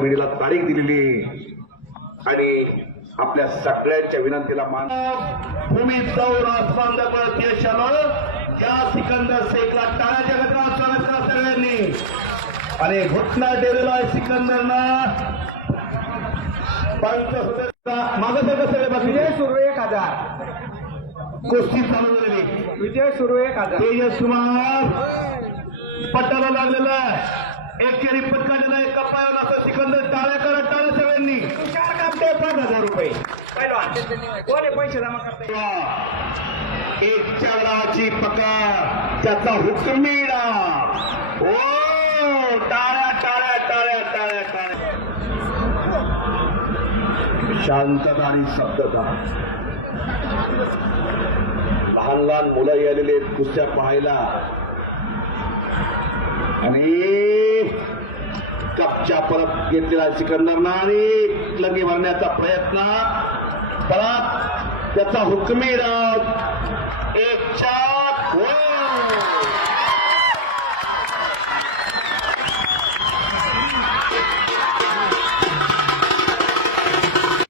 मिडीला तारीख दिलेली आणि आपल्या सगळ्यांच्या विनंतीला मान भूमीत जाऊन आसमान दखलत यश आलं या सिकंदर शेखला टाळ्याच्या गजरात स्वागत करा सगळ्यांनी आणि घुटना टेरला सिकंदरना मागं सगळे बाकी विजय सुरू 1000 कुस्ती चालू झालेली विजय सुरू 1000 तेजस कुमार पट्टाला लागलेला आहे एकेरी पटकालेला एका पायावर असं सिकंदर टाळ्या करा टाळ्या सगळ्यांनी तुषार कापते 5000 रुपये पहिलवान कोणी पैसे जमा करते एक चवडाची पकड त्याचा हुकमीडा ओ टाळ्या टाळ्या टाळ्या टाळ्या टाळ्या शांतता आणि शब्दता लहान लहान मुलं आलेले कुस्त्या पाहायला आणि कपच्या परत घेतलेला सिकंदरना आणि लंगी भरण्याचा प्रयत्न परत त्याचा हुकमी राव एक चार